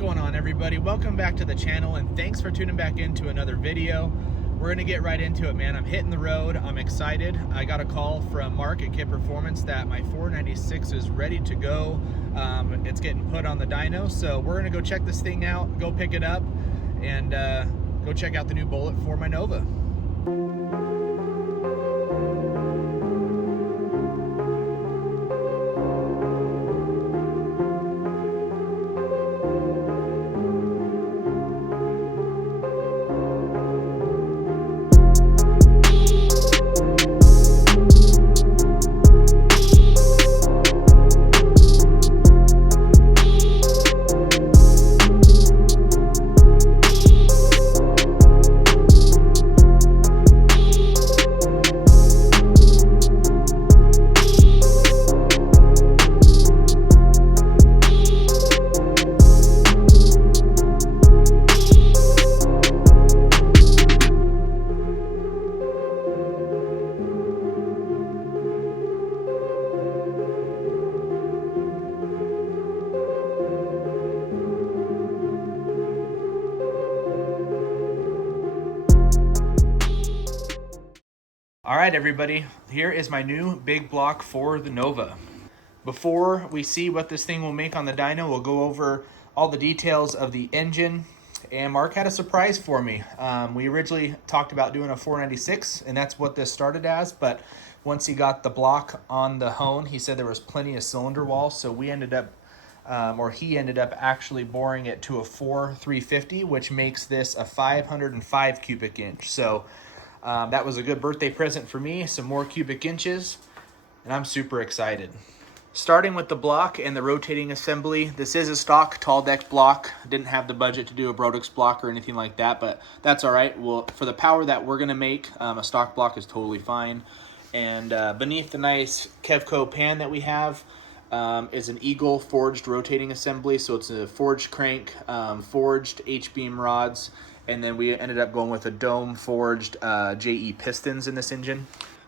going on, everybody? Welcome back to the channel, and thanks for tuning back into another video. We're gonna get right into it, man. I'm hitting the road. I'm excited. I got a call from Mark at Kit Performance that my 496 is ready to go. It's getting put on the dyno, so we're gonna go check this thing out, go pick it up, and go check out the new bullet for my Nova. All right, everybody, here is my new big block for the Nova. Before we see what this thing will make on the dyno, we'll go over all the details of the engine. And Mark had a surprise for me. We originally talked about doing a 496, and that's what this started as. But once he got the block on the hone, he said there was plenty of cylinder wall. So we ended up, he ended up actually boring it to a 350, which makes this a 505 cubic inch. So that was a good birthday present for me, some more cubic inches, and I'm super excited. Starting with the block and the rotating assembly, this is a stock tall deck block. Didn't have the budget to do a Brodix block or anything like that, but that's all right. Well, for the power that we're gonna make, a stock block is totally fine. And beneath the nice Kevco pan that we have is an Eagle forged rotating assembly. So it's a forged crank, forged H-beam rods, and then we ended up going with a dome forged JE pistons in this engine.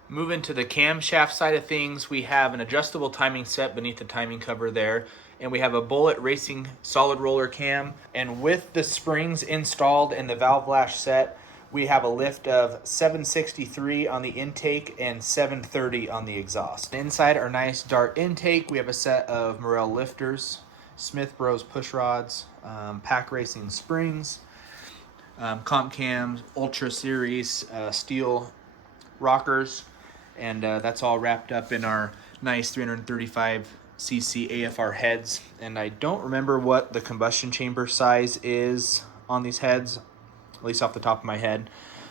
Moving to the camshaft side of things, we have an adjustable timing set beneath the timing cover there, and we have a Bullet Racing solid roller cam. And with the springs installed and the valve lash set, we have a lift of 763 on the intake and 730 on the exhaust. Inside our nice Dart intake, we have a set of Morel lifters, Smith Bros push rods, Pack Racing springs, comp cams, Ultra Series steel rockers, and that's all wrapped up in our nice 335cc AFR heads. And I don't remember what the combustion chamber size is on these heads, at least off the top of my head,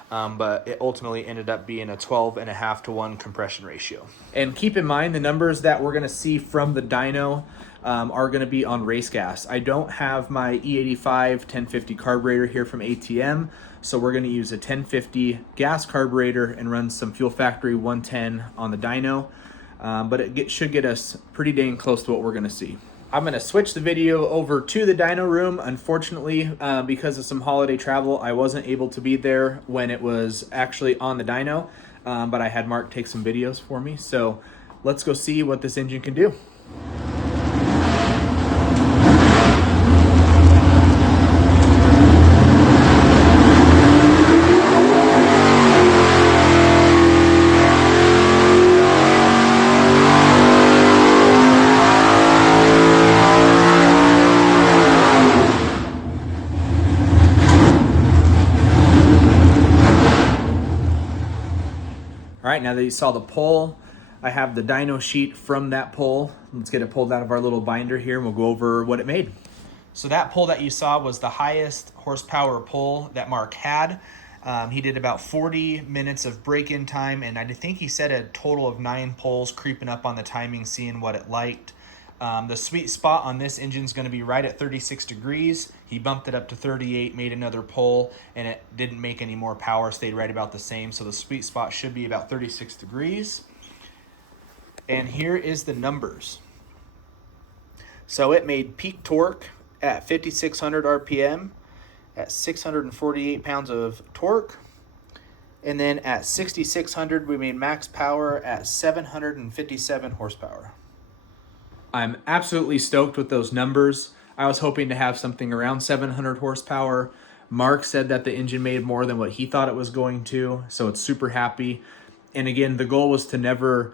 but it ultimately ended up being a 12.5-to-1 compression ratio. And keep in mind, the numbers that we're going to see from the dyno are going to be on race gas. I don't have my E85 1050 carburetor here from ATM, so we're going to use a 1050 gas carburetor and run some Fuel Factory 110 on the dyno, but it should get us pretty dang close to what we're going to see. I'm going to switch the video over to the dyno room. Unfortunately, because of some holiday travel, I wasn't able to be there when it was actually on the dyno, but I had Mark take some videos for me, so let's go see what this engine can do. All right, now that you saw the pole, I have the dyno sheet from that pole. Let's get it pulled out of our little binder here, and we'll go over what it made. So that pole that you saw was the highest horsepower pole that Mark had. He did about 40 minutes of break-in time, and I think he said a total of 9 poles, creeping up on the timing, seeing what it liked. The sweet spot on this engine is going to be right at 36 degrees. He bumped it up to 38, made another pull, and it didn't make any more power, stayed right about the same. So the sweet spot should be about 36 degrees. And here is the numbers. So it made peak torque at 5,600 RPM, at 648 pounds of torque. And then at 6,600, we made max power at 757 horsepower. I'm absolutely stoked with those numbers. I was hoping to have something around 700 horsepower. Mark said that the engine made more than what he thought it was going to, so it's super happy. And again, the goal was to never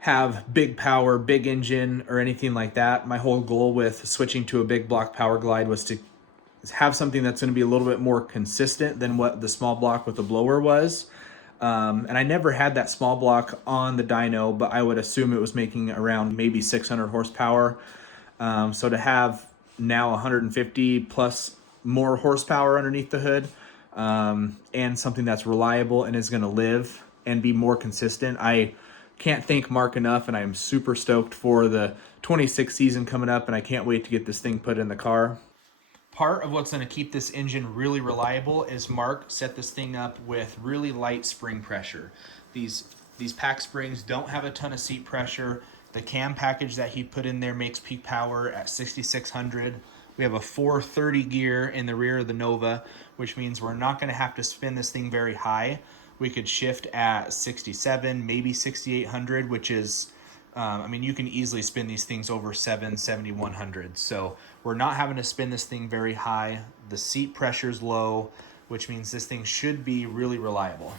have big power, big engine, or anything like that. My whole goal with switching to a big block Power Glide was to have something that's going to be a little bit more consistent than what the small block with the blower was. And I never had that small block on the dyno, but I would assume it was making around maybe 600 horsepower. So to have now 150 plus more horsepower underneath the hood, and something that's reliable and is going to live and be more consistent, I can't thank Mark enough, and I am super stoked for the 26 season coming up, and I can't wait to get this thing put in the car. Part of what's going to keep this engine really reliable is Mark set this thing up with really light spring pressure. These pack springs don't have a ton of seat pressure. The cam package that he put in there makes peak power at 6,600. We have a 430 gear in the rear of the Nova, which means we're not going to have to spin this thing very high. We could shift at 67, maybe 6,800, which is, I mean, you can easily spin these things over 7,100. So we're not having to spin this thing very high. The seat pressure's low, which means this thing should be really reliable.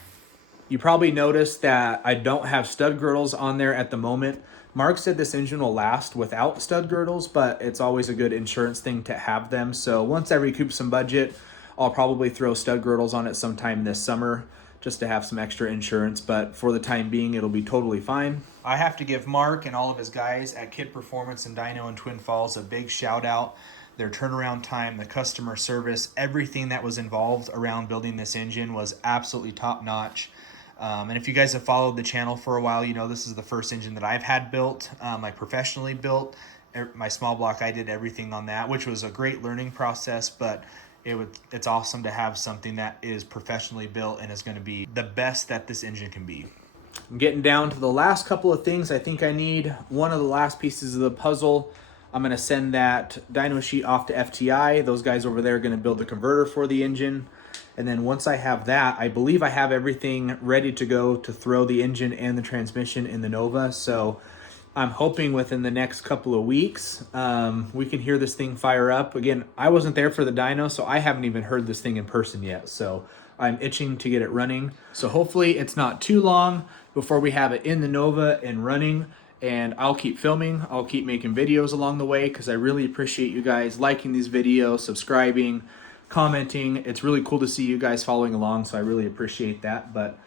You probably noticed that I don't have stud girdles on there at the moment. Mark said this engine will last without stud girdles, but it's always a good insurance thing to have them. So once I recoup some budget, I'll probably throw stud girdles on it sometime this summer just to have some extra insurance, but for the time being, it'll be totally fine. I have to give Mark and all of his guys at Kid Performance and Dyno in Twin Falls a big shout out. Their turnaround time, the customer service, everything that was involved around building this engine was absolutely top notch. And if you guys have followed the channel for a while, you know this is the first engine that I've had built, like professionally built. My small block, I did everything on that, which was a great learning process, but it's awesome to have something that is professionally built and is going to be the best that this engine can be. I'm getting down to the last couple of things I think I need. One of the last pieces of the puzzle, I'm going to send that dyno sheet off to FTI. Those guys over there are going to build the converter for the engine. And then once I have that, I believe I have everything ready to go to throw the engine and the transmission in the Nova. So I'm hoping within the next couple of weeks, we can hear this thing fire up. Again, I wasn't there for the dyno, so I haven't even heard this thing in person yet. So I'm itching to get it running. So hopefully it's not too long before we have it in the Nova and running. And I'll keep filming. I'll keep making videos along the way because I really appreciate you guys liking these videos, subscribing, commenting. It's really cool to see you guys following along, so I really appreciate that. But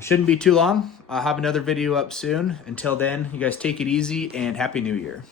shouldn't be too long. I'll have another video up soon. Until then, you guys take it easy and Happy New Year.